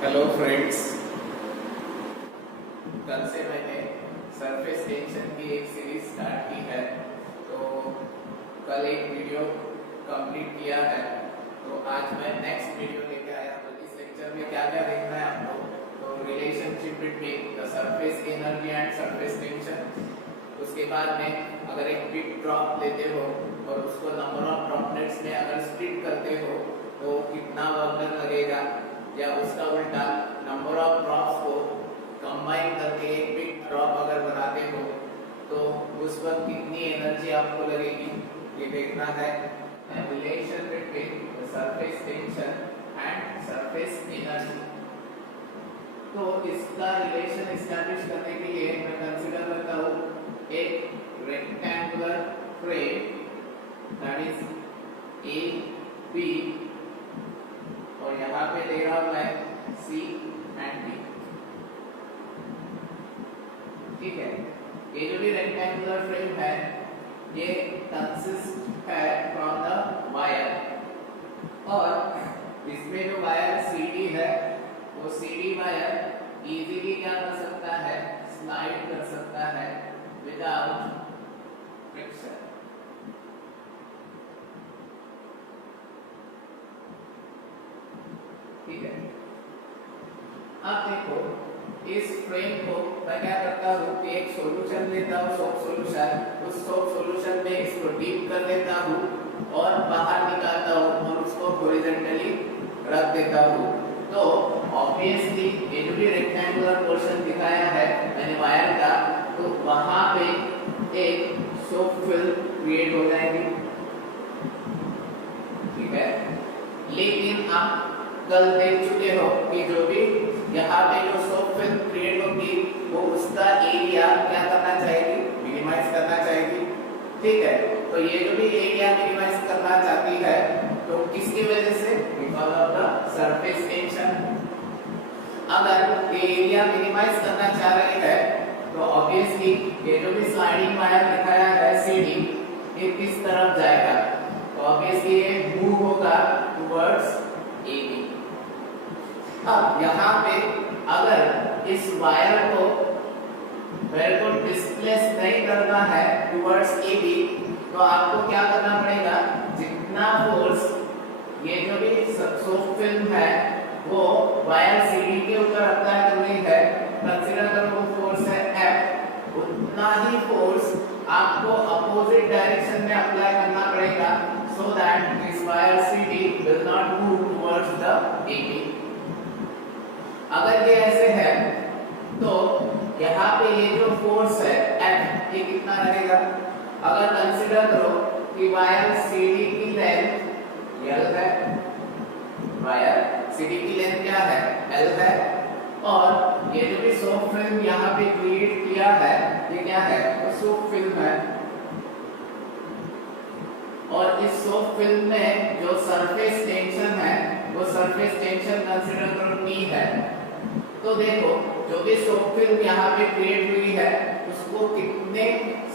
Hello friends, कल से मैंने सरफेस टेंशन की एक सीरीज स्टार्ट की है। तो कल एक वीडियो कंप्लीट किया है, तो आज मैं नेक्स्ट वीडियो लेके आया। तो इस लेक्चर में क्या क्या देखना है आपको, तो relationship between the surface energy and surface tension. उसके बाद में अगर एक बिग ड्रॉप लेते हो और उसको नंबर ऑफ ड्रॉपलेट्स में अगर स्प्लिट करते हो तो कितना वर्क डन लगेगा, या उसका उल्टा नंबर ऑफ ड्रॉप्स को कंबाइन करके एक बिग ड्रॉप अगर बनाते हो तो उस वक्त कितनी एनर्जी आपको लगेगी, ये देखना है। Relation between surface tension and surface energy. तो इसका रिलेशन एस्टैब्लिश करने के लिए मैं कंसीडर करता हूँ एक rectangular frame, that is A B, और यहाँ पे दे रहा हूं मैं सी एंड डी। ठीक है, ये जो भी रेक्टेंगुलर फ्रेम है ये कंसिस्ट है फ्रॉम द वायर, और इसमें जो वायर CD है वो CD वायर इजीली क्या कर सकता है, स्लाइड कर सकता है विदाउट फ्रिक्शन। ठीक है, अब देखो इस फ्रेम को मैं क्या करता हूँ कि एक सॉल्यूशन लेता हूँ, सोप सॉल्यूशन, उस सोप सॉल्यूशन में इसको डीप कर देता हूँ और बाहर निकालता हूँ और उसको हॉरिजॉन्टली रख देता हूँ। तो ऑब्वियसली ये जो भी रेक्टेंगुलर पोर्शन दिखाया है मैंने वायर का, तो वहां पे एक सोप फिल्म क्रिएट हो जाएगी। ठीक है, लेकिन आप कल देख चुके हो कि जो भी यहाँ पे जो सोप फिल्म क्रिएट होगी वो उसका एरिया क्या करना चाहेगी, मिनिमाइज करना चाहेगी। ठीक है, तो ये जो भी एरिया मिनिमाइज करना चाहती है तो किसकी वजह से, because of the surface tension. अगर ये एरिया मिनिमाइज करना चाह रही है तो ऑब्वियसली ये जो भी स्लाइडिंग वायर दिखाया है CD, ये किस तरफ जाएगा, तो ऑब्वियसली ये मूव होगा टुवर्ड्स AB। अब यहाँ पे अगर इस वायर को मेरे को डिस्प्लेस नहीं करना है टुवर्ड्स AB, तो आपको क्या करना पड़ेगा, जितना फोर्स ये जो भी सोप फिल्म है वो वायर CD के ऊपर अप्लाई कर रही है, कंसीडर करो वो फोर्स है F, उतना ही फोर्स आपको अपोजिट डायरेक्शन में अप्लाई करना पड़ेगा, सो that this wire CD will not move towards the AB। अगर ये ऐसे है तो यहाँ पे ये जो फोर्स है F, ये कितना रहेगा। अगर कंसीडर करो कि वायर CD की लेंथ L है, वायर CD की लेंथ क्या है, L है, और ये जो भी सोप फिल्म यहाँ पे क्रिएट किया है ये क्या है, तो सोप फिल्म है, और इस सोप फिल्म में जो सरफेस टेंशन है वो सरफेस टेंशन कंसीडर करो T है। तो देखो जो भी सोप फिल्म यहाँ पे क्रिएट हुई है उसको कितने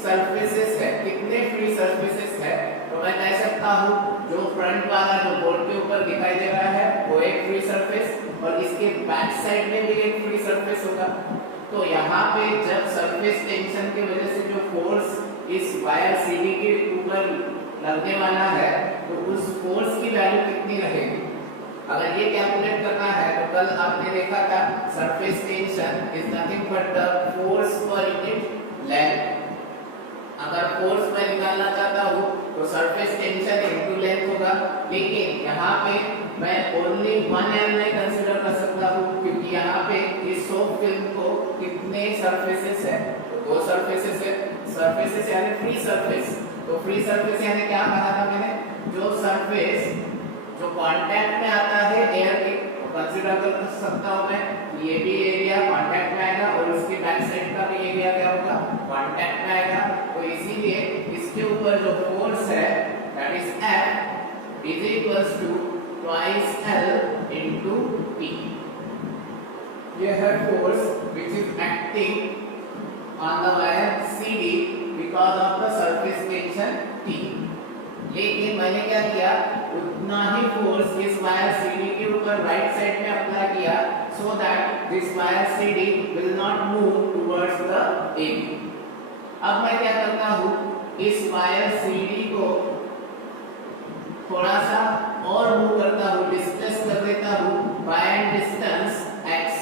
सरफेसेस है, कितने फ्री सरफेसेस है, तो मैं कह सकता हूँ जो फ्रंट वाला जो बोर्ड के ऊपर दिखाई दे रहा है वो एक फ्री सरफेस, और इसके बैक साइड में भी एक फ्री सरफेस होगा। तो यहाँ पे जब सरफेस टेंशन की वजह से जो फोर्स इस वायर CD के ऊपर लगने वाला है तो उस फोर्स की वैल्यू कितनी रहेगी। अगर ये कैलकुलेट करना है तो कल आपने देखा था surface tension is nothing but the force per unit length. अगर फोर्स मैं निकालना चाहता हूँ तो सरफेस टेंशन इनटू लेंथ होगा, लेकिन यहाँ पे मैं ओनली 1L में कंसीडर कर सकता हूँ क्योंकि यहाँ पे इस सोप फिल्म को कितने सरफेसेस है, तो 2 सरफेसेस है। सरफेसेस यानी फ्री सरफेस, तो फ्री सरफेस यानी क्या कहा था मैंने, जो सरफेस जो कांटेक्ट में आता है एयर के, तो कंसीडर कर सकता हूं मैं ये भी एरिया कांटेक्ट में आएगा और उसके बैक साइड का भी एरिया क्या होगा, कांटेक्ट में आएगा। तो इसीलिए इसके ऊपर जो फोर्स है that is F is equals to twice L into T। ये है force which is acting on the wire CD because of the surface tension T। लेकिन मैंने क्या किया, उतना उतना ही फोर्स इस वायर CD के ऊपर राइट साइड में अप्लाई किया, so that this wire CD will not move towards the AB। अब मैं क्या करता हूँ, इस वायर CD को थोड़ा सा और मूव करता हूँ, डिस्प्लेस कर देता हूँ बाय एन डिस्टेंस x।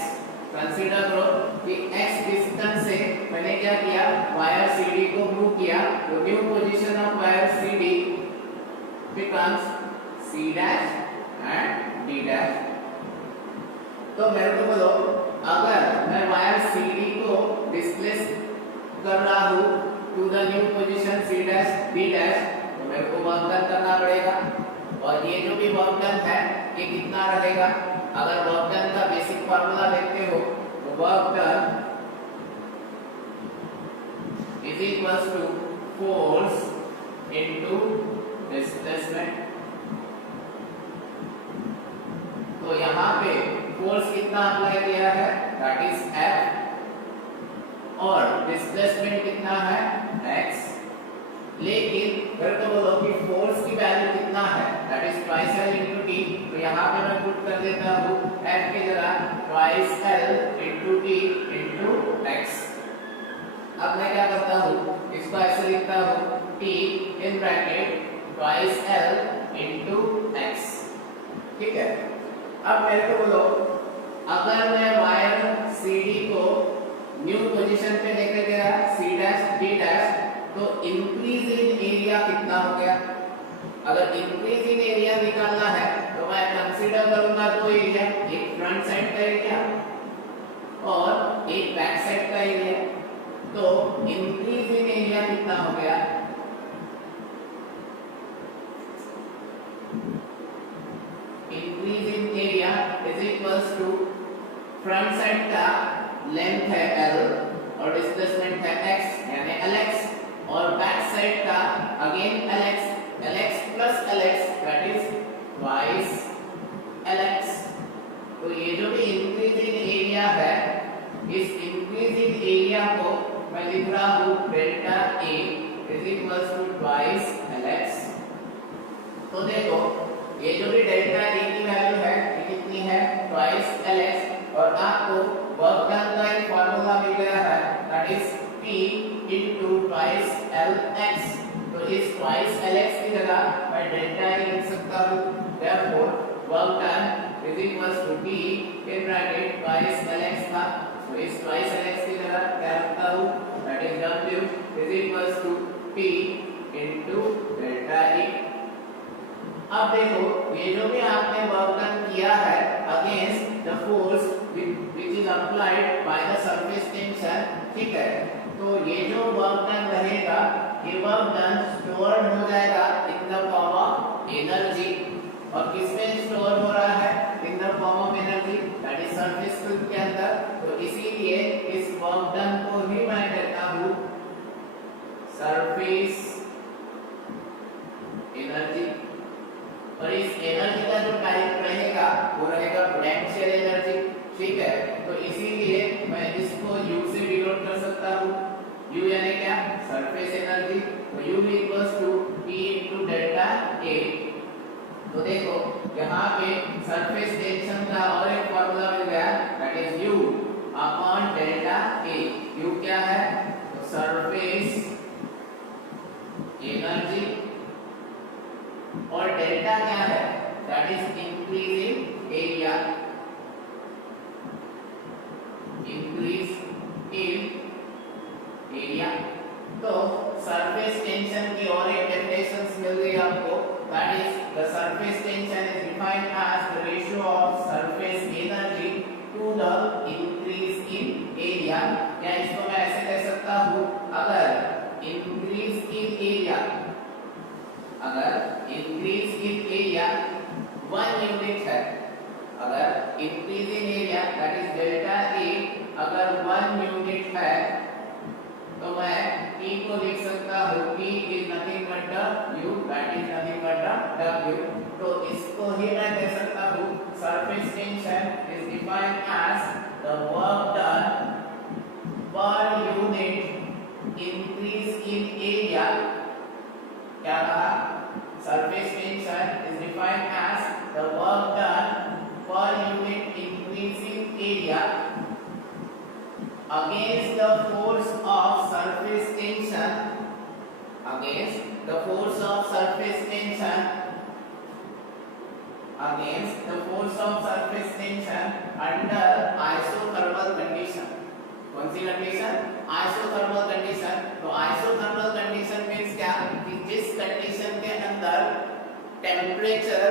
कंसीडर करो कि x डिस्टेंस से मैंने क्या किया, वायर CD को मूव किया, तो new position of wire CD becomes C dash and D dash। तो मेरे को बोलो, अगर मैं वायर CD को डिस्प्लेस कर रहा हूँ to the new position C dash D dash, तो मेरे को वर्क डन करना पड़ेगा, और ये जो भी वर्क डन है ये कितना रहेगा। अगर वर्क डन का बेसिक फार्मूला देखते हो तो work done is equals to force into displacement. तो यहाँ पे फोर्स कितना अप्लाई किया है, दैट इज F, और डिस्प्लेसमेंट कितना है, x। लेकिन फिर तो बोलो कि फोर्स की वैल्यू कितना है, that is twice L into T। तो यहाँ पे मैं पुट कर देता हूँ F की जगह twice L into T into x। अब मैं क्या करता हूँ, इसको ऐसे लिखता हूँ T in bracket twice L into x। ठीक है। अब मेरे को बोलो, अगर मैं वायर CD को न्यू पोजीशन पे लेकर गया C डैश D डैश, तो इंक्रीज इन एरिया कितना हो गया। अगर इंक्रीज इन एरिया निकालना है तो मैं कंसीडर करूंगा दो एरिया, एक फ्रंट साइड का एरिया और एक बैक साइड का एरिया। तो इंक्रीज इन एरिया कितना हो गया, increase in area is equals to front side का लेंथ है L और डिस्प्लेसमेंट है x यानी Lx, और बैक साइड का again Lx plus Lx that is twice Lx। तो ये जो भी इंक्रीज इन एरिया है, इस इंक्रीज इन एरिया को मैं लिख रहा हूँ delta A is equals to twice Lx। तो देखो ये जो भी डेल्टा A की वैल्यू है ये कितनी है, ट्वाइस Lx, और आपको वर्क डन का एक फार्मूला मिल गया है, that is P into twice Lx। तो इस ट्वाइस Lx की जगह मैं डेल्टा A लिख सकता हूँ, therefore work done is equals to P in bracket twice Lx था, तो इस ट्वाइस Lx की जगह क्या रखता हूँ, that is W is equals to P into delta A। अब देखो ये जो भी आपने वर्क डन किया है against the force which is applied by the surface tension, ठीक है। तो ये जो वर्क डन रहेगा, ये वर्क डन स्टोर्ड हो जाएगा in the form of energy, और किसमें स्टोर हो रहा है, in the form of energy that is surface film के अंदर। तो इसीलिए इस वर्क डन को ही मैं कहता हूँ सरफेस एनर्जी, और इस एनर्जी का जो टाइप रहेगा वो रहेगा पोटेंशियल एनर्जी। ठीक है, तो इसीलिए मैं इसको U से डिनोट कर सकता हूँ। U यानी क्या, सरफेस एनर्जी, तो U equals to P into delta A। तो देखो यहाँ पे सरफेस टेंशन का और एक फार्मूला मिल गया, that is U upon delta A। U क्या है, तो सरफेस एनर्जी, और डेल्टा क्या है, that is increase in area, increase in area. तो सरफेस टेंशन की और एक डेफिनेशंस मिल गई आपको, that is the surface tension is defined as the ratio of surface energy to the increase in area. या इसको मैं ऐसे कह सकता हूँ, अगर इंक्रीज इन एरिया, अगर इंक्रीज इन एरिया 1 यूनिट है, अगर increase in area that is delta A अगर 1 यूनिट है, तो मैं P को लिख सकता हूँ, P is nothing but U, that is nothing but W। तो इसको ही मैं कह सकता हूँ surface tension is defined as the work done per unit increase in area. क्या कहा, surface tension is defined as against the force of surface tension, against the force of surface tension, against the force of surface tension under isothermal condition. कौन सी condition? Isothermal condition. तो isothermal condition means क्या कि जिस condition के अंदर temperature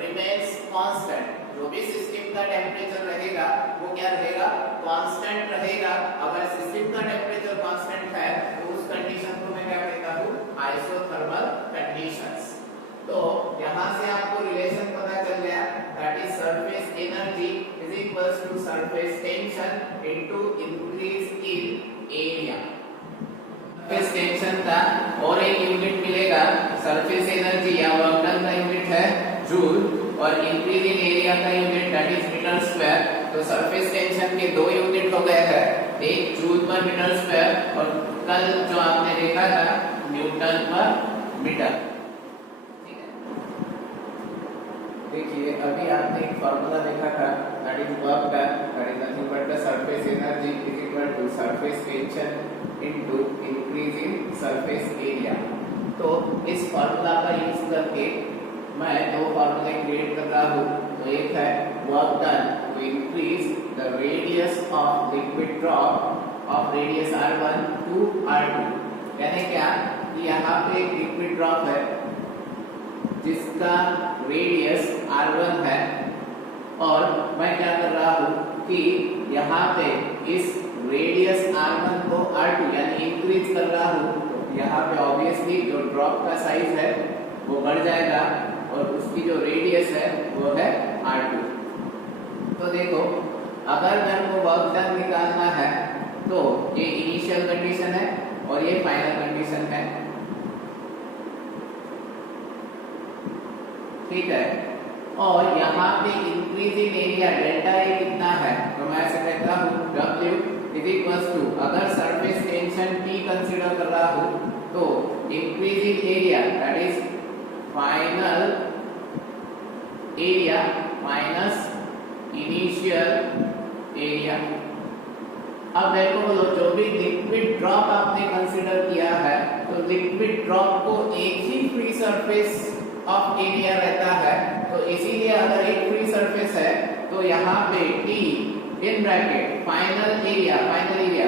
remains constant, जो भी system का टेम्परेचर रहेगा वो क्या रहेगा? कांस्टेंट रहेगा. अगर सिस्टम का टेम्परेचर कांस्टेंट है तो उस कंडीशन को मैं क्या कहता हूं? Isothermal conditions. तो यहां से आपको रिलेशन पता चल गया, that is surface energy is equals to surface tension into increase in area. Surface tension का और एक यूनिट मिलेगा, सरफेस एनर्जी या वर्क डन का यूनिट है जूल और इंक्रीज इन एरिया का unit that is metre square. तो सरफेस टेंशन के दो यूनिट हो गए हैं, एक जूल पर मीटर स्क्वायर और कल जो आपने देखा था न्यूटन पर मीटर. देखिए अभी आपने एक फार्मूला देखा था, that is work done that is nothing but the surface energy is equal to surface tension into increase in surface area. तो इस फार्मूला का यूज करके मैं दो फार्मूले क्रिएट कर रहा हूं. तो एक है work done to increase the radius of liquid drop of radius r1 to r2. यानी क्या कि यहाँ पे एक लिक्विड ड्रॉप है जिसका रेडियस r1 है और मैं क्या कर रहा हूँ कि यहाँ पे इस रेडियस r1 को r2 यानी इंक्रीज कर रहा हूँ. तो यहाँ पे ऑब्वियसली जो ड्रॉप का साइज है वो बढ़ जाएगा और उसकी जो रेडियस है वो है r2. तो देखो अगर मेरे को वर्क डन निकालना है तो ये इनिशियल कंडीशन है और ये फाइनल कंडीशन है. ठीक है. और यहाँ पे increase in area delta A कितना है? तो मैं ऐसे कहता हूँ W इज इक्वल्स टू, अगर सरफेस टेंशन T कंसीडर कर रहा हूँ तो increase in area that is final area minus initial area. अब मेरे को बोलो जो भी लिक्विड ड्रॉप आपने कंसीडर किया है तो लिक्विड ड्रॉप को एक ही फ्री सरफेस ऑफ एरिया रहता है. तो इसीलिए अगर एक फ्री सरफेस है तो यहाँ पे T in bracket final area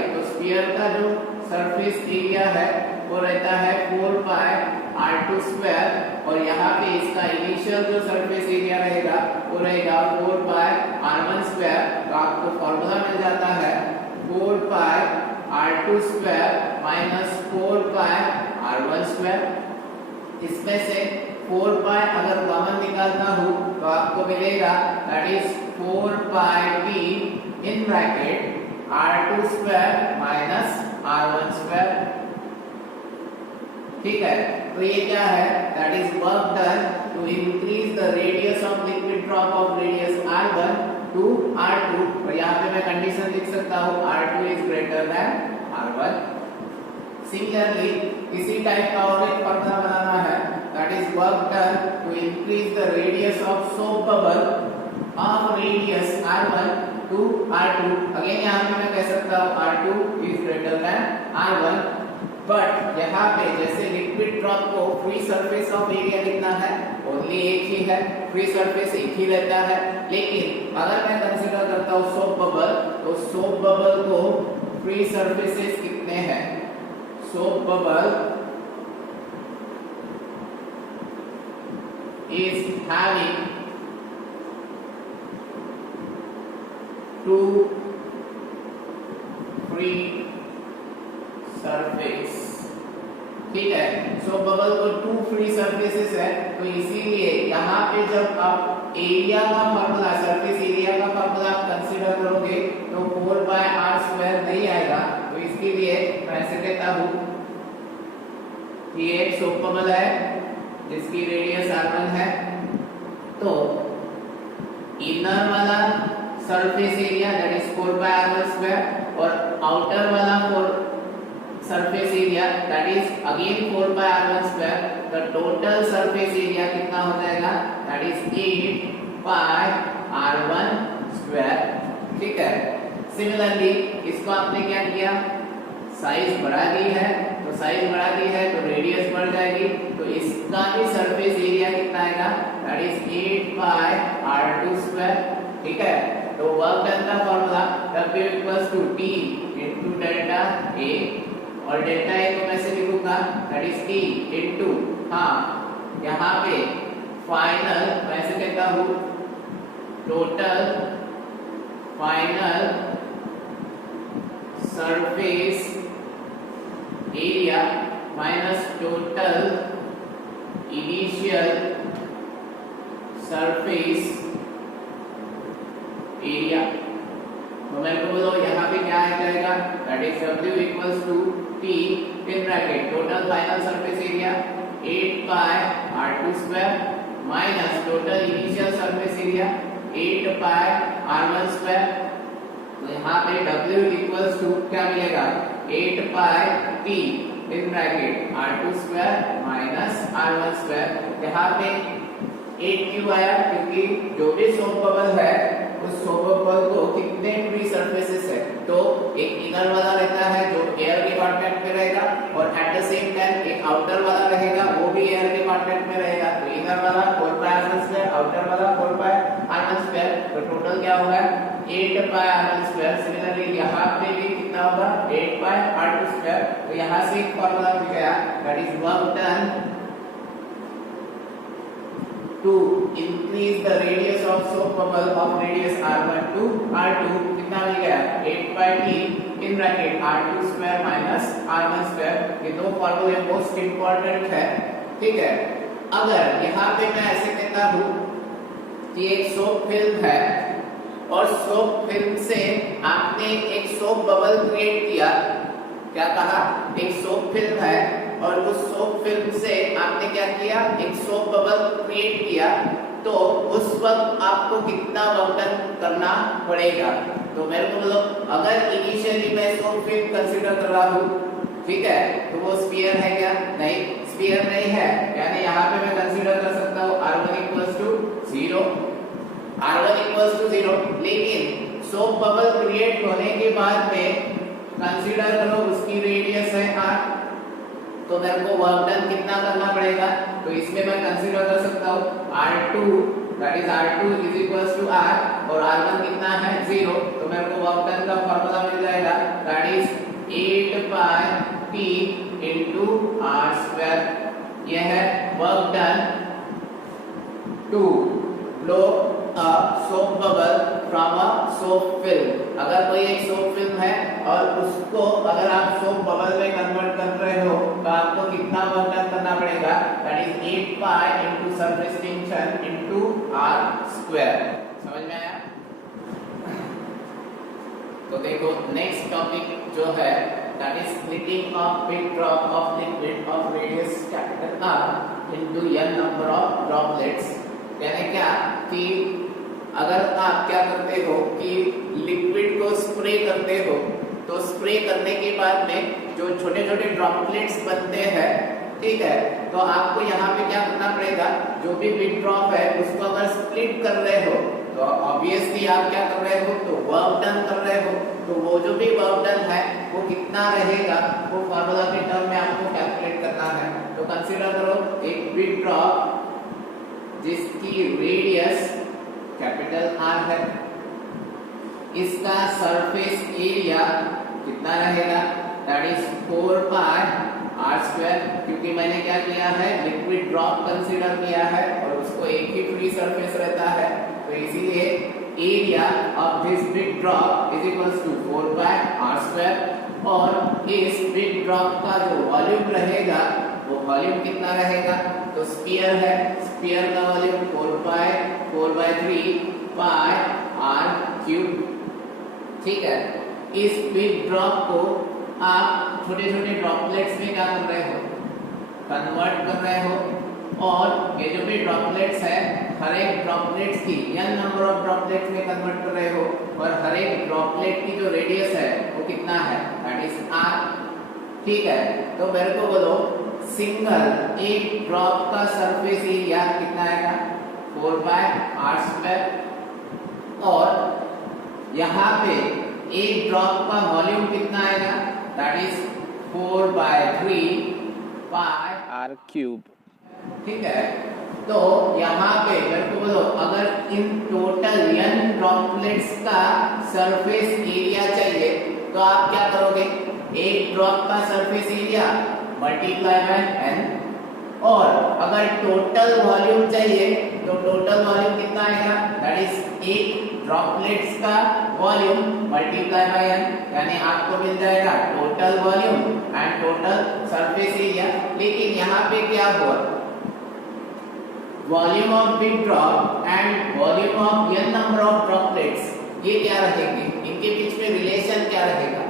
तो स्फीयर का जो सरफेस एरिया है वो रहता है 4 पाई r2 स्क्वायर और यहाँ पे इसका इनिशियल जो सरफेस एरिया रहेगा वो रहेगा 4 पाई r1 स्क्वायर. तो आपको फॉर्मूला मिल जाता है 4 पाई r2 स्क्वायर माइनस 4 पाई r1 स्क्वायर. इसमें से 4 पाई अगर कॉमन निकालता हूँ तो आपको मिलेगा that is 4 pi t in bracket r2 square minus r1 square. ठीक है. तो ये क्या है? That is work done to increase the radius of liquid drop of radius r1 to r2. और यहाँ पे मैं कंडीशन लिख सकता हूँ r2 is greater than r1. Similarly इसी टाइप का और एक फॉर्मूला बनाना है, that is work done to increase the radius of soap bubble of radius r1 to r2. Again यहाँ पे मैं कह सकता हूँ r2 is greater than r1. But यहाँ पे जैसे लिक्विड ड्रॉप को फ्री सरफेस ऑफ एरिया लिखना है, ओनली एक ही है, फ्री सरफेस एक ही रहता है. लेकिन अगर मैं कंसीडर करता हूँ सोप बबल, तो सोप बबल को फ्री सरफेसेस कितने हैं? Soap bubble is having 2 free surface. ठीक है. सो बबल को 2 फ्री सरफेसेस है तो इसीलिए यहाँ पे जब आप एरिया का फॉर्मूला, सरफेस एरिया का फॉर्मूला आप कंसीडर करोगे तो 4 बाय r स्क्वायर नहीं आएगा. तो इसके लिए मैं ऐसे कहता हूँ कि एक सोप बबल है जिसकी रेडियस r1 है. तो इनर वाला surface area that is 4 by r1 square और आउटर वाला surface area that is again 4 by r1 square. The total surface area कितना हो जाएगा? That is 8 by r1 square. ठीक है. सिमिलरली इसको आपने क्या किया, साइज बढ़ा दी है, तो साइज बढ़ा दी है तो रेडियस बढ़ जाएगी, तो इसका भी सरफेस एरिया कितना आएगा, that is 8 pi r2 square. ठीक है, तो वर्क डन का formula W equals to T into delta A, और डेल्टा A को मैं से लिखूंगा दैट इज T इनटू, हाँ यहाँ पे फाइनल मैं से कहता हूँ total final surface area minus total initial surface area. तो मेरे को बोलो यहाँ पे क्या आ जाएगा, that is W equals to T in bracket total final surface area 8 pi r2 square minus total initial surface area 8 pi r1 square. तो यहाँ पे W इक्वल्स टू क्या मिलेगा, 8 pi T in bracket r2 square minus r1 square. यहाँ पे 8 क्यों आया, क्योंकि जो भी सोप बबल है उस सोप बबल को कितने फ्री सरफेसेस है, तो एक इनर वाला रहता है जो एयर के कांटेक्ट में रहेगा, और एट द सेम टाइम एक आउटर वाला रहेगा वो भी एयर के कांटेक्ट में रहेगा। तो इनर वाला 4 पाई r1 स्क्वायर, आउटर वाला 4 पाई r1 स्क्वायर, तो टोटल क्या होगा 8 पाई r1 स्क्वायर। सिमिलरली यहाँ पे भी कितना होगा 8 पाई r2 स्क्वायर। तो यहाँ से एक फार्मूला मिल गया, that is work done to increase the radius of soap bubble of radius r1 to r2, कितना मिल गया 8 by t in bracket r2 square minus r1 square। ये दो फॉर्मूले मोस्ट इंपॉर्टेंट है। ठीक है, अगर यहाँ पे मैं ऐसे कहता हूँ कि एक सोप फिल्म है और सोप फिल्म से आपने एक सोप बबल क्रिएट किया, क्या कहा, एक सोप फिल्म है और उस सोप फिल्म से आपने क्या किया, एक सोप बबल क्रिएट किया, तो उस वक्त आपको कितना वर्क डन करना पड़ेगा। तो मेरे को बोलो, अगर इनिशियली मैं सोप फिल्म कंसीडर कर रहा हूँ, ठीक है, तो वो स्फीयर है क्या, नहीं स्फीयर नहीं है, यानी यहाँ पे मैं कंसीडर कर सकता हूँ r1 equals to 0, r1 equals to 0। लेकिन सोप बबल क्रिएट होने के बाद में कंसीडर करो उसकी रेडियस है r, तो मेरे को वर्क डन कितना करना पड़ेगा, तो इसमें मैं कंसीडर कर सकता हूँ r2, that is r2 is equals to r, और r1 कितना है 0, तो मेरे को वर्क डन का फार्मूला मिल जाएगा, that is 8 pi t into r square. यह है work done to blow a soap bubble from a soap film. अगर कोई एक सोप फिल्म है और उसको अगर आप सोप बबल में कन्वर्ट कर रहे हो तो आपको कितना वर्क डन करना पड़ेगा, that is 8 pi into surface tension into r square. समझ में आया? तो देखो नेक्स्ट टॉपिक जो है that is splitting of big drop of liquid of radius capital R into n number of droplets. यानी क्या कि अगर आप क्या करते हो कि लिक्विड को स्प्रे करते हो, तो स्प्रे करने के बाद में जो छोटे छोटे ड्रॉपलेट्स बनते हैं, ठीक है, तो आपको यहाँ पे क्या करना पड़ेगा, जो भी बिग ड्रॉप है उसको अगर स्प्लिट कर रहे हो तो ऑब्वियसली आप क्या कर रहे हो, तो वर्क डन कर रहे हो, तो वो जो भी वर्क डन है वो कितना रहेगा, वो फार्मूला के टर्म में आपको कैलकुलेट करना है। तो कंसीडर करो एक बिग ड्रॉप जिसकी रेडियस कैपिटल R है, इसका सरफेस एरिया कितना रहेगा, that is 4 pi r square, क्योंकि मैंने क्या किया है, लिक्विड ड्रॉप कंसीडर किया है और उसको एक ही फ्री सरफेस रहता है, तो इसीलिए area of this big drop is equals to 4 pi r square. और इस बिग ड्रॉप का जो वॉल्यूम रहेगा वो वॉल्यूम कितना रहेगा, तो स्फीयर है, स्फीयर का वॉल्यूम 4/3 पाई r क्यूब। ठीक है, इस बिग ड्रॉप को आप छोटे छोटे ड्रॉपलेट्स में क्या कर रहे हो, कन्वर्ट कर रहे हो, और ये जो भी ड्रॉपलेट्स है हर एक ड्रॉपलेट्स की n नंबर ऑफ ड्रॉपलेट्स में कन्वर्ट कर रहे हो, और हर एक ड्रॉपलेट की जो रेडियस है वो कितना है, दैट इज r। ठीक है, तो मेरे को बोलो सिंगल एक ड्रॉप का सरफेस एरिया कितना आएगा, 4 पाई r स्क्वायर, और यहाँ पे एक ड्रॉप का वॉल्यूम कितना आएगा, that is 4/3 pi R cube. ठीक है। तो यहाँ पे मेरे को बोलो, अगर इन टोटल n ड्रॉपलेट्स का सरफेस एरिया चाहिए तो आप क्या करोगे, एक ड्रॉप का surface area multiply by n, और अगर टोटल वॉल्यूम चाहिए तो टोटल वॉल्यूम कितना आएगा, दैट इज एक ड्रॉपलेट्स का वॉल्यूम मल्टीप्लाई बाय n, यानी आपको मिल जाएगा total volume and total surface area. लेकिन यहाँ पे क्या हुआ, volume of big drop and volume of n number of droplets, ये क्या रहेंगे, इनके बीच में रिलेशन क्या रहेगा।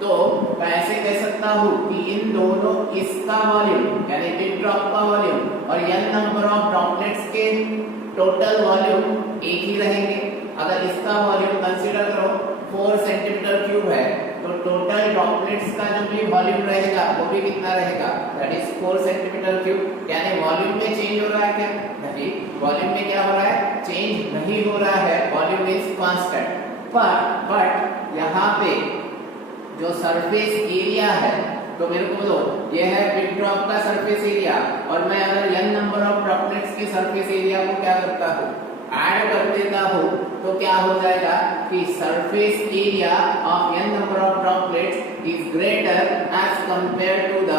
तो मैं ऐसे कह सकता हूँ कि इन दोनों, इसका वॉल्यूम यानी बिग ड्रॉप का वॉल्यूम और n नंबर ऑफ ड्रॉपलेट्स के टोटल वॉल्यूम एक ही रहेंगे। अगर इसका वॉल्यूम कंसीडर करो 4 सेंटीमीटर क्यूब है, तो टोटल ड्रॉपलेट्स का जो भी वॉल्यूम रहेगा वो भी कितना रहेगा, दैट इज 4 सेंटीमीटर क्यूब। यानी वॉल्यूम में चेंज हो रहा है क्या, नहीं, वॉल्यूम में क्या हो रहा है, चेंज नहीं हो रहा है, वॉल्यूम इज कांस्टेंट। बट यहाँ पे जो सरफेस एरिया है, तो मेरे को बोलो ये है बिग ड्रॉप का सरफेस एरिया, और मैं अगर n नंबर ऑफ ड्रॉपलेट्स के सरफेस एरिया को क्या करता हूँ, ऐड कर देता हूँ, तो क्या हो जाएगा कि surface area of n number of droplets is greater as compare to the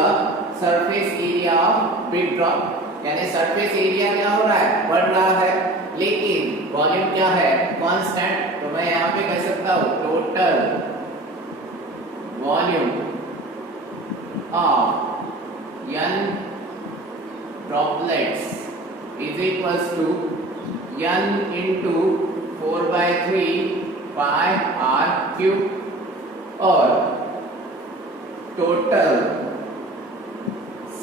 surface area of big drop. यानी सरफेस एरिया क्या हो रहा है, बढ़ रहा है, लेकिन वॉल्यूम क्या है, कांस्टेंट। तो मैं यहाँ पे कह सकता हूँ total volume of n droplets is equals to n into 4/3 pi r cube, और total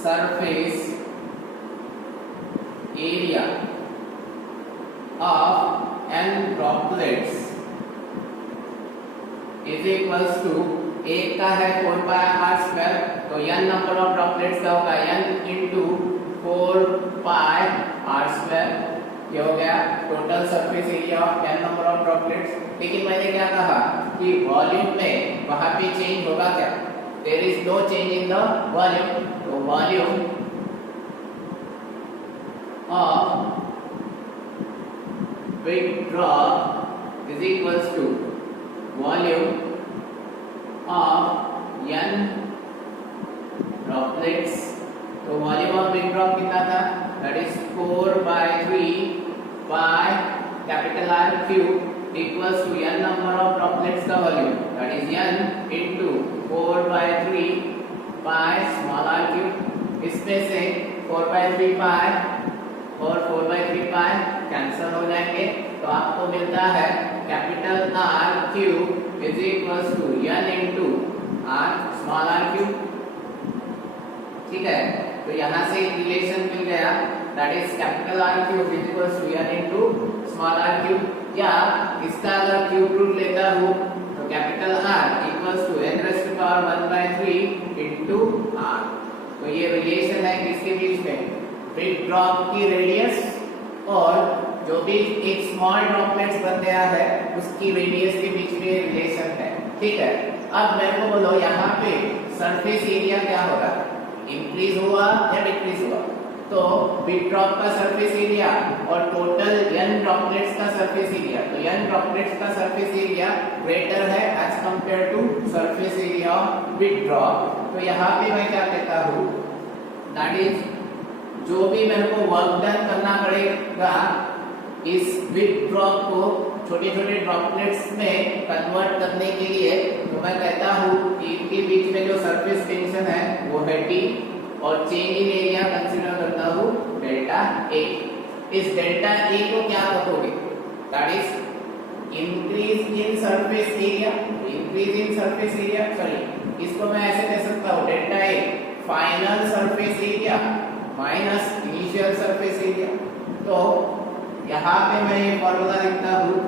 surface area of n droplets is equals to, एक का है 4 पाई आर स्क्वायर, तो n नंबर ऑफ ड्रॉपलेट्स का होगा n into 4 pi r square, ये हो गया total surface area of n number of droplets. लेकिन मैंने क्या कहा कि वॉल्यूम में वहां पे चेंज होगा क्या, there is no change in the volume. तो volume of big drop is equals to volume of n droplets। तो वॉल्यूम ऑफ बिग ड्रॉप कितना था, that is 4/3 pi capital R cube equals to n number of droplets का volume, that is n into 4/3 pi small r cube. इसमें से 4/3 पाई और 4/3 pi cancel हो जाएंगे, तो आपको मिलता है capital R cube is equals to n into r small r cube। ठीक है, तो यहाँ से रिलेशन मिल गया, that is capital R cube is equals to n into small r cube, या इसका अगर क्यूब रूट लेता हूँ तो capital R equals to n raised to power 1/3 into r। तो ये रिलेशन है किसके बीच में, बिग ड्रॉप की रेडियस और जो भी एक स्मॉल ड्रॉपलेट्स बन गया है उसकी रेडियस के बीच में रिलेशन है। ठीक है, अब मेरे को बोलो यहाँ पे सरफेस एरिया क्या होगा, इंक्रीज हुआ या डिक्रीज हुआ। तो बिग ड्रॉप का सरफेस एरिया और टोटल n ड्रॉपलेट्स का सरफेस एरिया, तो n ड्रॉपलेट्स का सरफेस एरिया ग्रेटर है as compare to surface area of big drop. तो यहाँ पे मैं क्या कहता हूँ, दैट इज जो भी मेरे को वर्क डन करना पड़ेगा इस बिग ड्रॉप को छोटे छोटे ड्रॉपलेट्स में कन्वर्ट करने के लिए, तो मैं कहता हूँ कि इनके बीच में जो सरफेस टेंशन है वो है T, और चेंज इन एरिया कंसीडर करता हूँ डेल्टा A। इस डेल्टा A को क्या कहोगे, that is increase in surface area, increase in surface area, sorry इसको मैं ऐसे कह सकता हूँ delta A final surface area minus initial surface area. तो यहाँ पे मैं ये फॉर्मूला लिखता हूँ,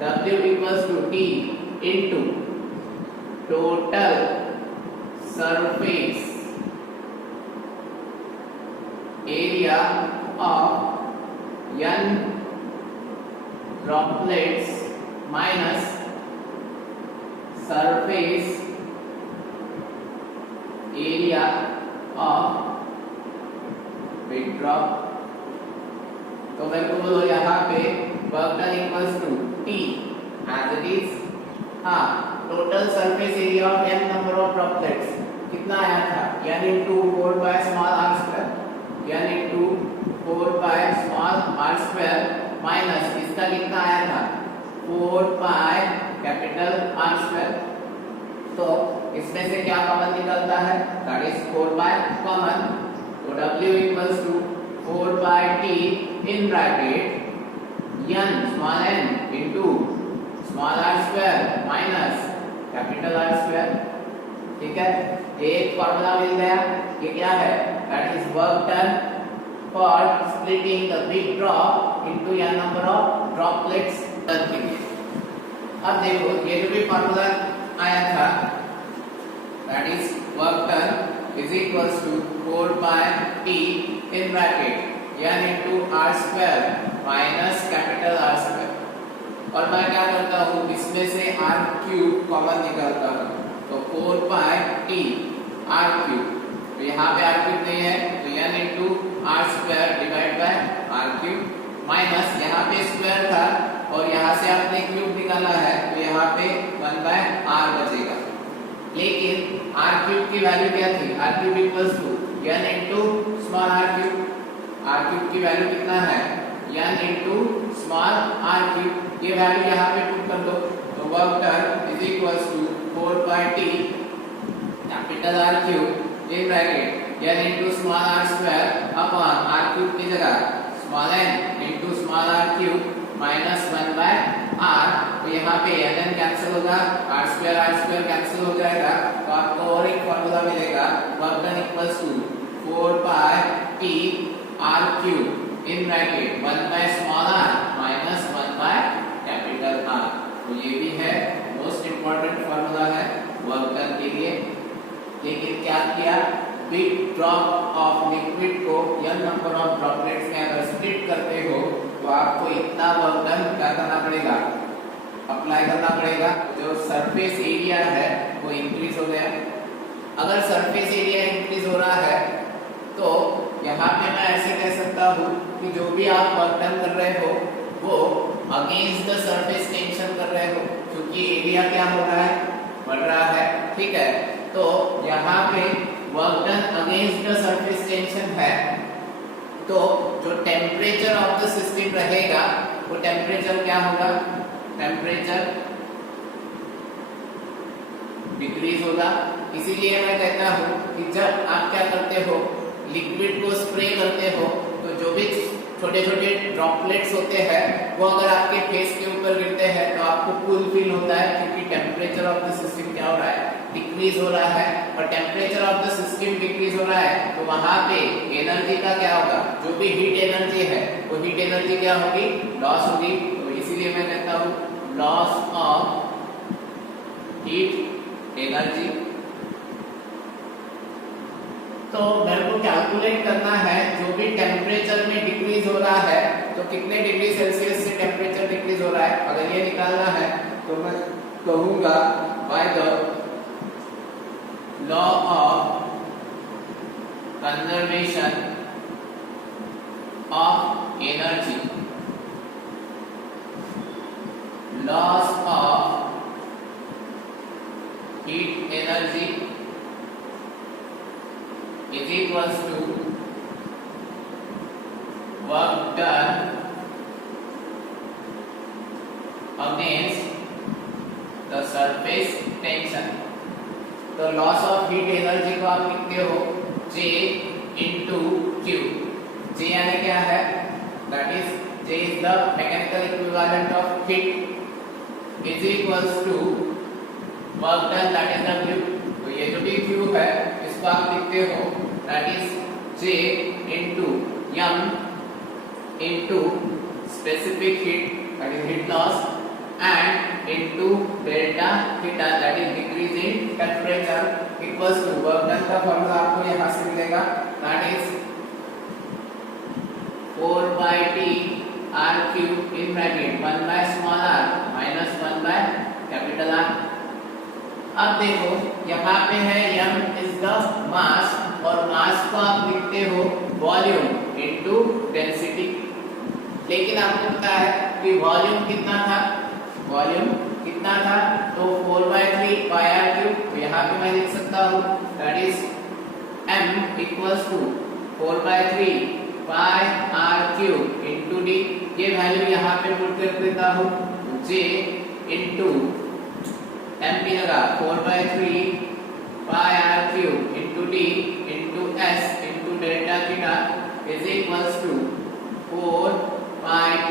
W equals to T into total surface area of n droplets minus surface area of big drop. तो मेरे को बोलो यहाँ पे work done equals to t as it is. हाँ, total surface area of n number of droplets कितना आया था, n into 4 by small r square, n into 4 by small r square minus इसका कितना आया था 4 by कैपिटल R square। तो इसमें से क्या कॉमन निकलता है, दैट इज 4 by कॉमन। तो W equals to 4 by T in bracket n small n into small r square minus capital R square। ठीक है, एक फॉर्मूला मिल गया। ये क्या है, that is work done for splitting the big drop into n number of droplets done के लिए। अब देखो ये जो भी फॉर्मूला आया था, that is work done is equals to 4 by T in bracket n into r square minus capital R square। और मैं क्या करता हूँ, इसमें से r क्यूब कॉमन निकालता हूँ। तो 4 by T r क्यूब, तो यहाँ पे r क्यूब नहीं है तो n into r square divide by r cube minus यहाँ पे स्क्वायर था और यहाँ से आपने क्यूब निकाला है तो यहाँ पे 1 by r बचेगा। लेकिन r क्यूब की वैल्यू क्या थी, r cube equals to n into small r cube. r cube की वैल्यू कितना है, n into small r cube. ये वैल्यू यहाँ पे पुट कर दो तो work done is equals to 4 by T capital R cube in bracket n into small r square upon r cube की जगह small n into small r cube minus 1 by r। तो यहाँ पे n कैंसिल होगा, r square cancel हो जाएगा तो आपको और एक फॉर्मूला मिलेगा, work done equals to 4 by T r cube in bracket 1 by small r minus 1 by capital R। तो ये भी है मोस्ट इंपॉर्टेंट फॉर्मूला है वर्क डन के लिए। लेकिन क्या किया, बिग ड्रॉप ऑफ लिक्विड को n नंबर ऑफ ड्रॉपलेट्स में अगर स्प्लिट करते हो तो आपको इतना वर्क डन क्या करना पड़ेगा, अप्लाई करना पड़ेगा। जो सरफेस एरिया है वो इंक्रीज हो गया। अगर सरफेस एरिया इंक्रीज हो रहा है तो यहाँ पे मैं ऐसे कह सकता हूँ कि जो भी आप वर्क डन कर रहे हो वो अगेंस्ट द सरफेस टेंशन कर रहे हो, क्योंकि एरिया क्या हो रहा है, बढ़ रहा है। ठीक है, तो यहाँ पे work done against the surface tension है तो जो टेम्परेचर ऑफ द सिस्टम रहेगा वो टेम्परेचर क्या होगा, टेम्परेचर डिक्रीज होगा। इसीलिए मैं कहता हूँ कि जब आप क्या करते हो, लिक्विड को स्प्रे करते हो तो जो भी छोटे छोटे ड्रॉपलेट्स होते हैं वो अगर आपके फेस के ऊपर गिरते हैं तो आपको कूल फील होता है, क्योंकि टेम्परेचर ऑफ द सिस्टम क्या हो रहा है, डिक्रीज हो रहा है। और temperature of the system decrease हो रहा है तो वहां पे एनर्जी का क्या होगा, जो भी हीट एनर्जी है वो हीट एनर्जी क्या होगी, लॉस होगी। तो इसीलिए मैं कहता हूँ लॉस ऑफ हीट एनर्जी। तो मेरे को कैलकुलेट करना है जो भी टेम्परेचर में डिक्रीज हो रहा है तो कितने डिग्री सेल्सियस से टेम्परेचर डिक्रीज हो रहा है। अगर ये निकालना है तो मैं कहूंगा by the law of conservation of energy, loss of heat energy is equals to work done against the surface tension। तो लॉस ऑफ हीट एनर्जी को आप लिखते हो J into Q। J यानी क्या है, that is J is the mechanical equivalent of heat is equals to work done, that is W। तो ये जो भी Q है इसको आप लिखते हो that is J into M into specific heat, that is heat loss, and into delta theta, that is decrease in temperature, equals to work done का फॉर्मूला आपको यहाँ से मिलेगा, that is 4 by T R cube in bracket 1 by small r minus 1 by capital R। अब देखो यहाँ पे है m इज द मास, और मास को आप लिखते हो वॉल्यूम इनटू डेंसिटी। लेकिन आपको पता है कि वॉल्यूम कितना था, वॉल्यूम कितना था, तो 4/3 पाई आर क्यूब। तो यहाँ पे मैं लिख सकता हूँ that is m equals to 4/3 pi R cube into d। ये वैल्यू यहाँ पे पुट कर देता हूँ, j इनटू m की जगह 4/3 pi R cube into d into s into delta theta is equals to 4 pi t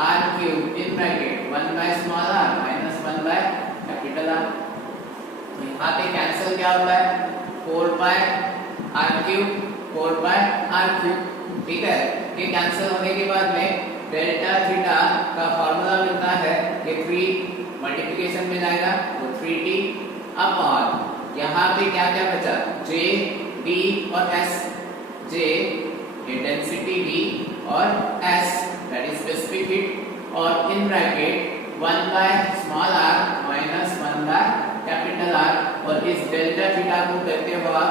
r cube in bracket 1 by small r minus 1 by capital R। तो यहाँ पे कैंसिल क्या होता है, 4 pi r cube 4 pi r cube, ठीक है। ये cancel होने के बाद में डेल्टा थीटा का फॉर्मूला मिलता है कि 3 मल्टीप्लिकेशन में जाएगा तो 3t अपॉन यहाँ पे क्या क्या बचा, j d और s, j ये डेंसिटी d और s that is specific heat, और in bracket 1 by small r minus 1 by capital R। और इस डेल्टा थीटा को कहते हो आप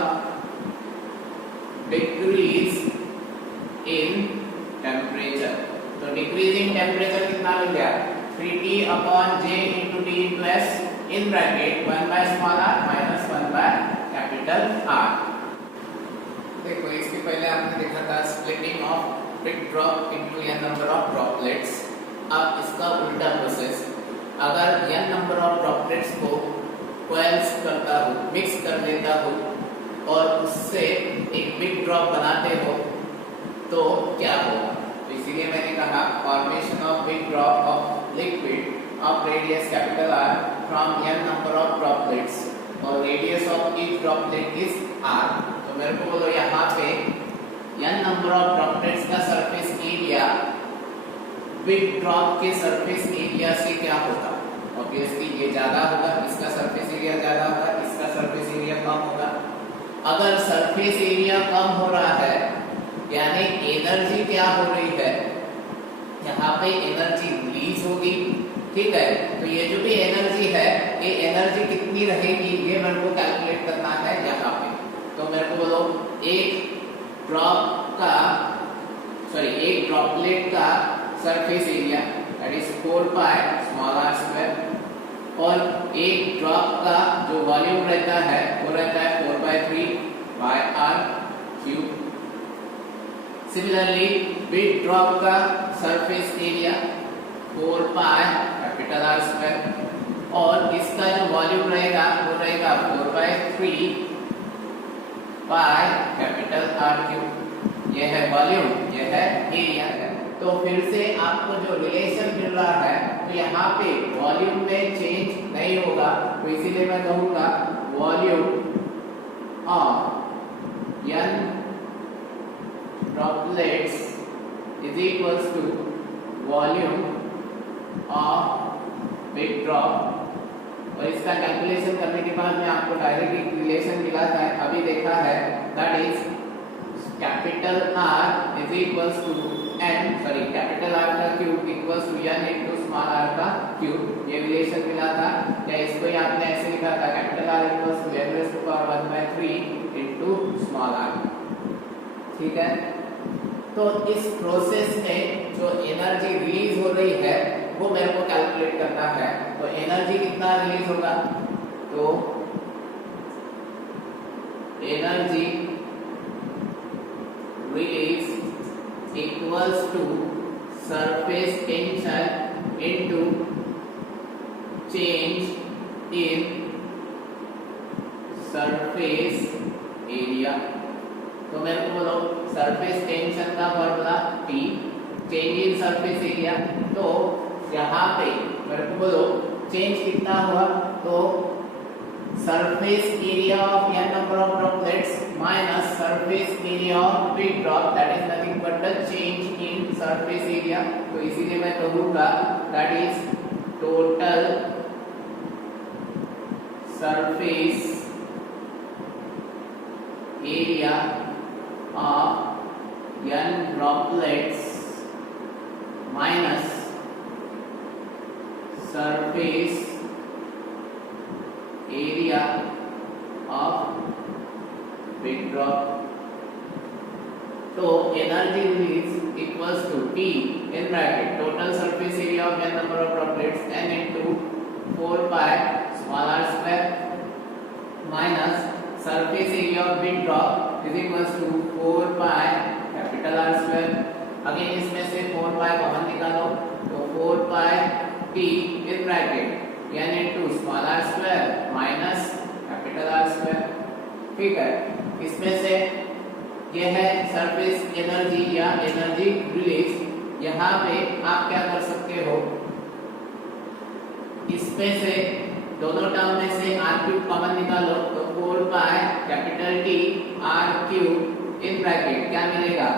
डिक्रीज इन टेम्परेचर। तो डिक्रीज इन टेम्परेचर कितना मिल गया, 3t upon j into d into s in bracket 1 by small r minus 1 by capital R। देखो इसके पहले आपने देखा था splitting of big drop into n number of droplets. अब इसका उल्टा प्रोसेस, अगर n नंबर ऑफ ड्रॉपलेट्स को कोएल्स करता हो, मिक्स कर देता हो और उससे एक बिग ड्रॉप बनाते हो तो क्या होगा। तो इसीलिए मैंने कहा formation of big drop of liquid of radius capital R from n number of droplets, और radius of each droplet is r। तो मेरे को बोलो यहाँ पे n नंबर ऑफ ड्रॉपलेट्स का सरफेस एरिया बिग ड्रॉप के सरफेस एरिया से क्या होगा, ऑब्वियसली ये ज्यादा होगा, इसका सरफेस एरिया ज्यादा होगा, इसका सरफेस एरिया कम होगा। अगर सरफेस एरिया कम हो रहा है यानी एनर्जी क्या हो रही है, यहाँ पे एनर्जी रिलीज होगी, ठीक है। तो ये जो भी एनर्जी है ये एनर्जी कितनी रहेगी ये मेरे को कैलकुलेट करना है यहाँ पे। तो मेरे को बोलो एक ड्रॉपलेट का surface area that is 4 pi small r square, और एक ड्रॉप का जो वॉल्यूम रहता है वो रहता है 4/3 pi r cube. Similarly big drop का surface area 4 pi capital R square, और इसका जो वॉल्यूम रहेगा वो रहेगा 4/3 पाई कैपिटल R क्यूब। ये है वॉल्यूम, ये है एरिया। तो फिर से आपको जो रिलेशन मिल रहा है तो यहाँ पे वॉल्यूम में चेंज नहीं होगा, तो इसीलिए मैं कहूँगा volume of n droplets is equals to volume of big drop। और इसका कैलकुलेशन करने के बाद में आपको डायरेक्ट एक रिलेशन मिला था, अभी देखा है, that is capital R is equals to capital R का cube equals to n into small r का क्यूब। ये रिलेशन मिला था, या इसको ही आपने ऐसे लिखा था capital R equals to n raise to power 1/3 into small r, ठीक है। तो इस प्रोसेस में जो एनर्जी रिलीज हो रही है वो मेरे को कैलकुलेट करना है। तो एनर्जी कितना रिलीज होगा, तो energy release equals to surface tension into change in surface area. तो मेरे को बोलो सरफेस टेंशन का formula T, change in surface area. तो यहाँ पे मेरे को बोलो चेंज कितना हुआ, तो surface area of n number of droplets minus surface area of big drop that is nothing but the change in surface area. तो इसीलिए मैं कहूँगा that is total surface area of n droplets minus surface area तो energy release equals to T in bracket total surface area of n number of droplets n into 4 pi small r square minus surface area of big drop is equals to 4 pi capital R square. Again इसमें से 4 pi common निकालो तो 4 pi T in bracket n into small r square minus capital R square. ठीक है, इसमें से यह है सरफेस एनर्जी या एनर्जी रिलीज। यहाँ पे आप क्या कर सकते हो, इसमें से दोनों टर्म में से r क्यूब कॉमन निकालो तो 4 pi capital T r cube in bracket क्या मिलेगा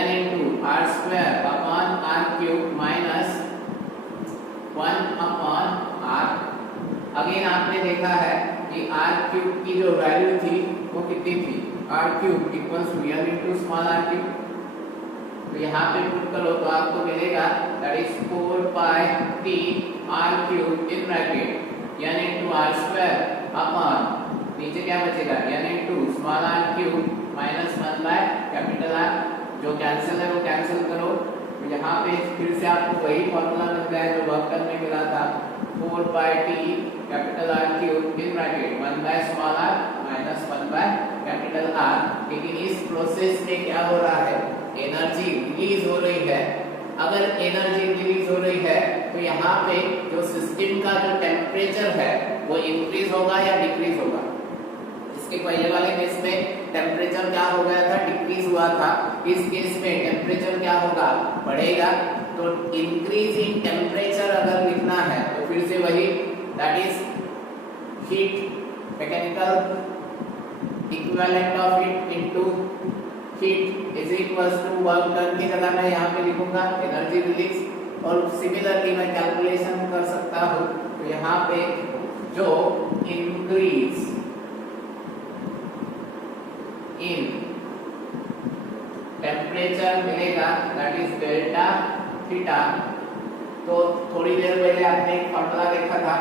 n into r square upon r cube minus 1 upon r। Again आपने देखा है कि r क्यूब की जो वैल्यू थी वो कितनी थी, r cube equals to n into small r cube. तो यहाँ पे पुट करो तो आपको मिलेगा that is 4 pi t r cube in bracket n into r square upon नीचे क्या बचेगा n into small r cube minus 1 by capital R। जो कैंसिल है वो कैंसिल करो तो यहाँ पे फिर से आपको वही फॉर्मूला मिल गया है जो वर्क करने मिला था, 4 pi t capital R cube in bracket 1 by small r minus 1 by capital R। लेकिन इस प्रोसेस में क्या हो रहा है, एनर्जी रिलीज हो रही है। अगर एनर्जी रिलीज हो रही है तो यहाँ पे जो सिस्टम का जो टेम्परेचर है वो इंक्रीज होगा या डिक्रीज होगा। इसके पहले वाले केस में टेम्परेचर क्या हो गया था, डिक्रीज हुआ था। इस केस में टेम्परेचर क्या होगा, बढ़ेगा। तो इंक्रीज इन टेम्परेचर अगर लिखना है तो फिर से वही that is heat mechanical equivalent of heat into heat is equals to work done की जगह मैं यहाँ पे लिखूंगा एनर्जी रिलीज। और सिमिलरली मैं कैलकुलेशन कर सकता हूँ तो यहाँ पे जो इंक्रीज इन टेम्परेचर मिलेगा दैट इज डेल्टा थीटा। तो थोड़ी देर पहले आपने एक फॉर्मूला देखा था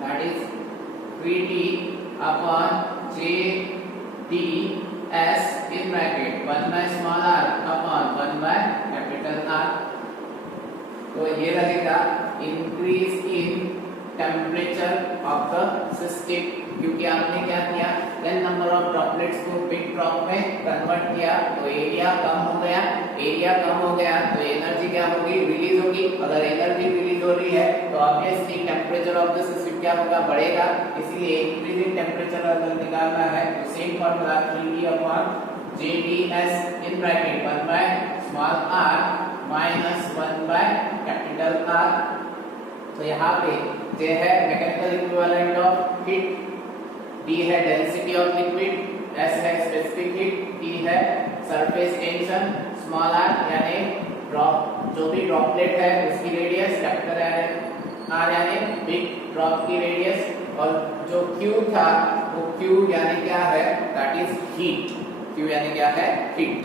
that is 3t upon JDS in bracket 1 by small r upon 1 by capital R। तो ये रहेगा increase in temperature of the system, क्योंकि आपने क्या किया, n नंबर ऑफ ड्रॉपलेट्स को बिग ड्रॉप में कन्वर्ट किया तो एरिया कम हो गया। एरिया कम हो गया तो एनर्जी क्या होगी, रिलीज होगी। अगर एनर्जी रिलीज हो रही है तो obviously temperature of the system क्या होगा, बढ़ेगा। इसलिए इंक्रीज इन टेम्परेचर अगर निकालना है तो same formula 3t upon JDS in bracket 1 by small r minus 1 by capital R। तो यहाँ पे J है mechanical equivalent of heat, D है डेंसिटी ऑफ लिक्विड, S है स्पेसिफिक हीट, T है सरफेस टेंशन, स्मॉल r यानी drop जो भी ड्रॉपलेट है उसकी रेडियस, कैपिटल R यानी बिग ड्रॉप की रेडियस, और जो Q था वो Q यानी क्या है, दैट इज हीट। Q यानी क्या है, हीट।